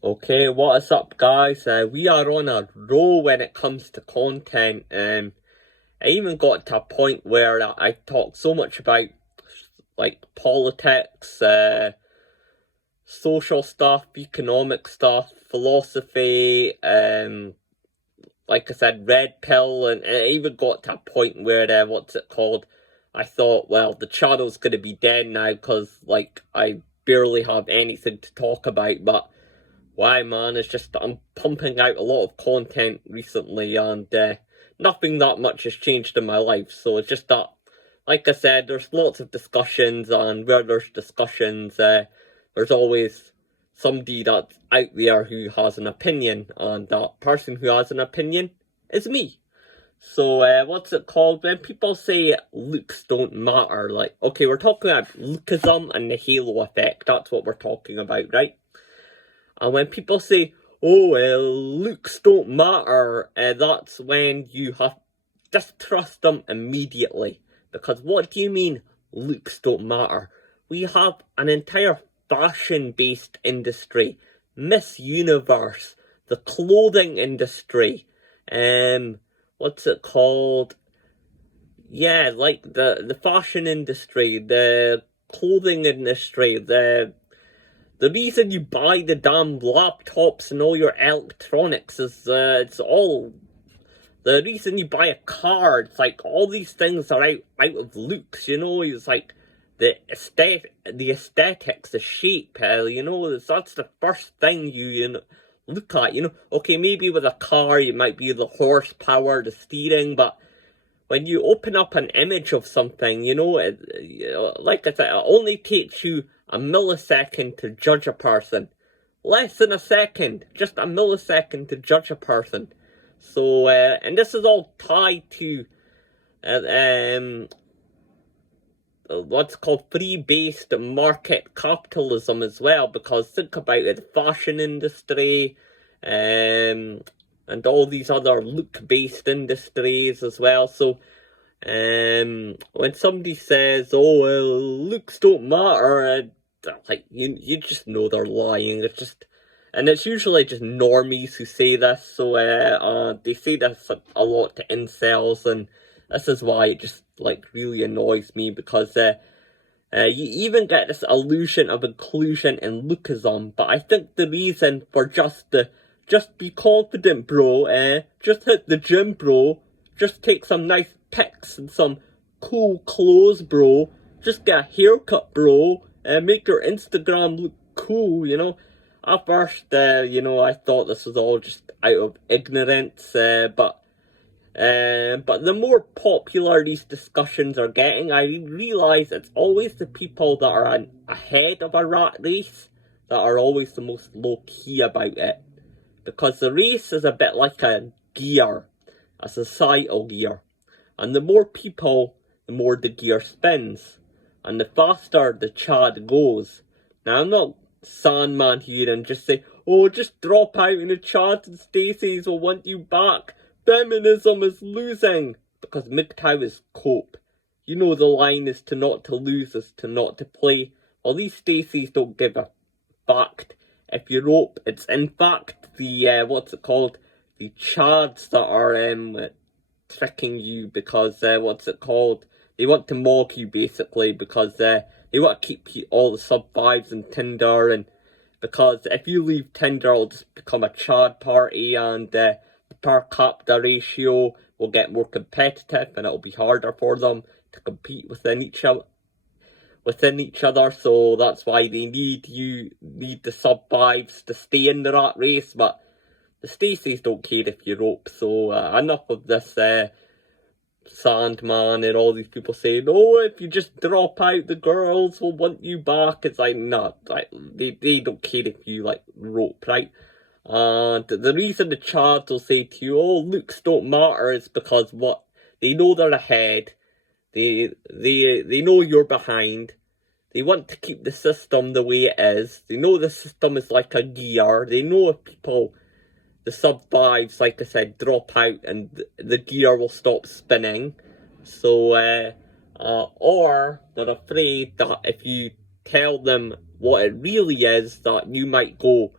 Okay, what is up, guys? We are on a roll when it comes to content. I even got to a point where I talk so much about like politics, social stuff, economic stuff, philosophy, like I said, red pill, and I even got to a point where what's it called? I thought, well, the channel's gonna be dead now because like I barely have anything to talk about, but. Why, man? It's just I'm pumping out a lot of content recently, and nothing that much has changed in my life. So it's just that, like I said, there's lots of discussions, and where there's discussions, there's always somebody that's out there who has an opinion, and that person who has an opinion is me. So, what's it called? When people say looks don't matter, like, okay, we're talking about lookism and the halo effect. That's what we're talking about, right? And when people say, oh, well, looks don't matter, that's when you have distrust them immediately. Because what do you mean looks don't matter? We have an entire fashion-based industry, Miss Universe, the clothing industry, what's it called? Yeah, like the fashion industry, the clothing industry, the reason you buy the damn laptops and all your electronics is it's all the reason you buy a car. It's like all these things are out of looks, you know. It's like the aesthetics, the shape. You know, that's the first thing you know look at. You know, okay, maybe with a car it might be the horsepower, the steering, but when you open up an image of something, like I said, it only takes you a millisecond to judge a person. Less than a second, just a millisecond to judge a person. So, and this is all tied to uh, um, what's called free-based market capitalism as well, because think about it, the fashion industry, and all these other look-based industries as well. So, when somebody says, "Oh, well, looks don't matter," like you just know they're lying. And it's usually just normies who say this. So, they say this a lot to incels, and this is why it just like really annoys me because you even get this illusion of inclusion in lookism. But I think the reason for just be confident, bro. Just hit the gym, bro. Just take some nice pics and some cool clothes, bro. Just get a haircut, bro. Make your Instagram look cool, you know. At first, I thought this was all just out of ignorance, but the more popular these discussions are getting, I realise it's always the people that are ahead of a rat race that are always the most low-key about it. Because the race is a bit like a gear, a societal gear. And the more people, the more the gear spins. And the faster the Chad goes. Now, I'm not Sandman here and just say, oh, just drop out in the Chad and Stacey's will want you back. Feminism is losing. Because MGTOW is cope. You know the line is to not to lose is to not to play. Well, these Stacey's don't give a fact. If you rope, it's in fact the, what's it called? The Chads that are, tricking you because what's it called? They want to mock you basically because they want to keep all the sub fives in Tinder, and because if you leave Tinder, it'll just become a Chad party, and the per capita ratio will get more competitive, and it'll be harder for them to compete within each other. So that's why they need the sub fives to stay in the rat race, but the Stacey's don't care if you rope. So enough of this Sandman and all these people saying, oh, if you just drop out, the girls will want you back. It's like, nah, like, they don't care if you, like, rope, right? And the reason the Chads will say to you, oh, looks don't matter is because what? They know they're ahead. They know you're behind. They want to keep the system the way it is. They know the system is like a gear. They know if people the sub fives, like I said, drop out and the gear will stop spinning. So, or they're afraid that if you tell them what it really is, that you might go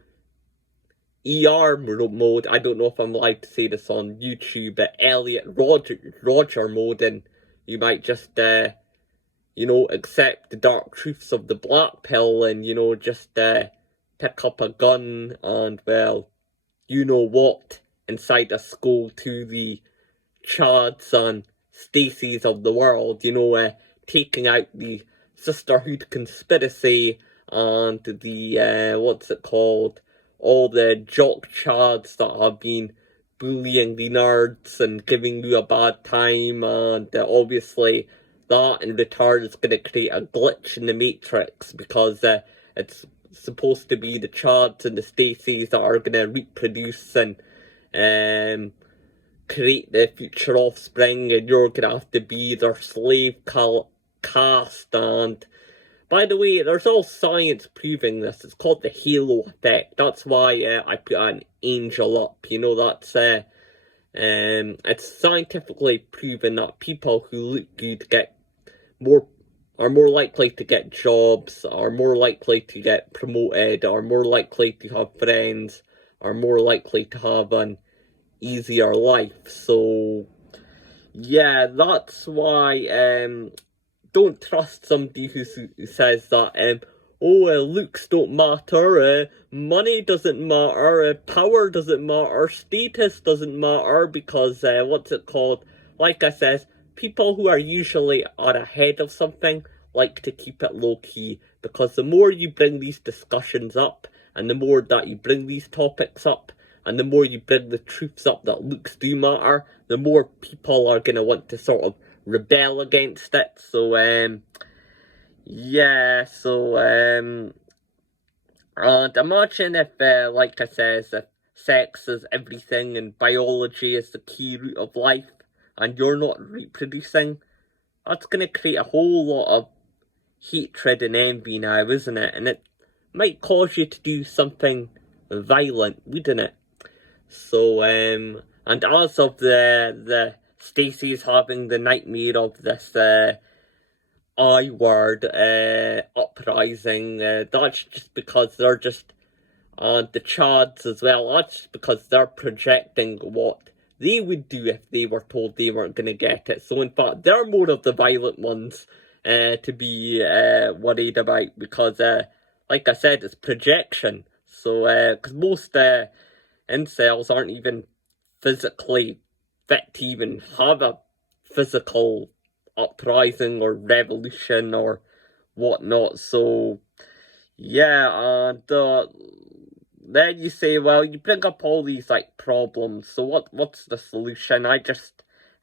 mode. I don't know if I'm allowed to say this on YouTube, but Elliot Roger mode, and you might just accept the dark truths of the black pill and just pick up a gun and, well, what inside a school to the Chads and Stacys of the world, taking out the sisterhood conspiracy and the what's it called, all the jock chads that have been bullying the nerds and giving you a bad time, and obviously that in return is going to create a glitch in the Matrix, because it's supposed to be the Chads and the Stacys that are going to reproduce and create the future offspring, and you're going to have to be their slave caste. And by the way, there's all science proving this. It's called the halo effect. That's why I put an angel up. That's it's scientifically proven that people who look good are more likely to get jobs, are more likely to get promoted, are more likely to have friends, are more likely to have an easier life. So yeah, that's why don't trust somebody who says that looks don't matter, money doesn't matter, power doesn't matter, status doesn't matter, because what's it called, like I says, people who are usually ahead of something like to keep it low key, because the more you bring these discussions up, and the more that you bring these topics up, and the more you bring the truths up that looks do matter, the more people are going to want to sort of rebel against it. So and imagine if like I says, if sex is everything and biology is the key root of life, and you're not reproducing, that's going to create a whole lot of hatred and envy now, isn't it? And it might cause you to do something violent, wouldn't it? So and as of the Stacey's having the nightmare of this I word uprising, that's just because they're just the Chads as well, that's just because they're projecting what they would do if they were told they weren't going to get it. So in fact, they're more of the violent ones to be worried about, because like I said, it's projection. So because most incels aren't even physically fit to even have a physical uprising or revolution or whatnot. So yeah, and then you say, well, you bring up all these like problems, so what's the solution?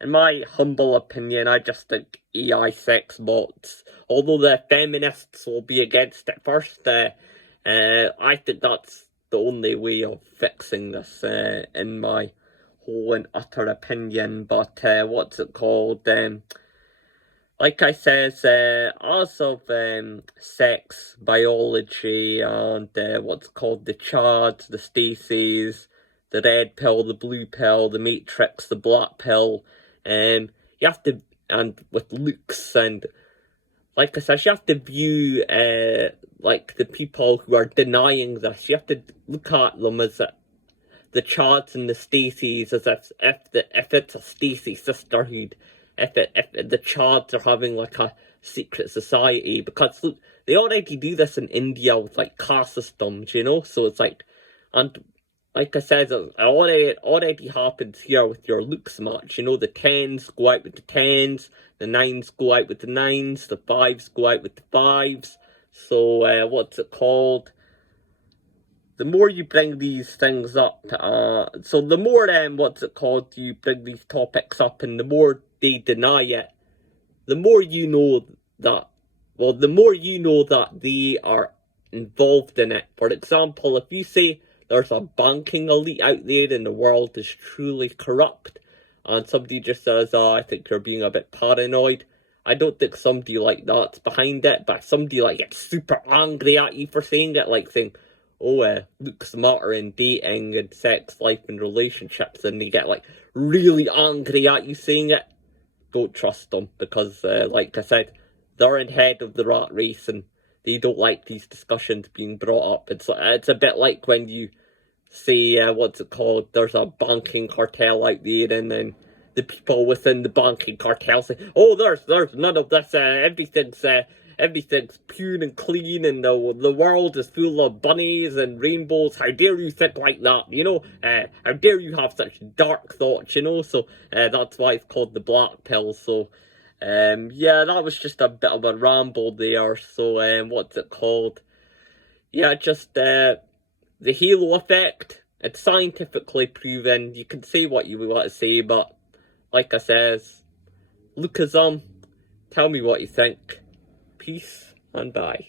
In my humble opinion, I just think AI sex bots, although the feminists will be against it first, I think that's the only way of fixing this, in my whole and utter opinion. But what's it called? Like I says, as of sex, biology, and what's called the Chads, the Stacys, the red pill, the blue pill, the Matrix, the black pill, you have to, and with looks, and like I said, you have to view like the people who are denying this, you have to look at them as the Chads and the Stacys as if it's a Stacey sisterhood, if the Chads are having like a secret society, because look, they already do this in India with like caste systems, so it's like, and like I said, it already happens here with your looks match. The 10s go out with the 10s, the 9s go out with the 9s, the 5s go out with the 5s. So what's it called? The more you bring these things up, so the more you bring these topics up, and the more they deny it, the more you know that, the more you know that they are involved in it. For example, if you say there's a banking elite out there and the world is truly corrupt, and somebody just says, I think you're being a bit paranoid, I don't think somebody like that's behind it, but somebody like gets super angry at you for saying it, like saying, looks matter in dating and sex life and relationships, and they get like really angry at you saying it. Don't trust them, because like I said, they're in head of the rat race and they don't like these discussions being brought up. It's a bit like when you say, what's it called, there's a banking cartel out there, and then the people within the banking cartel say, oh, there's none of this, everything's pure and clean, and the world is full of bunnies and rainbows. How dare you think like that, you know? How dare you have such dark thoughts, you know? So that's why it's called the black pill. So yeah, that was just a bit of a ramble there. So what's it called? Yeah, just the halo effect. It's scientifically proven. You can say what you want to say, but like I says, Lucasm, tell me what you think. Peace and bye.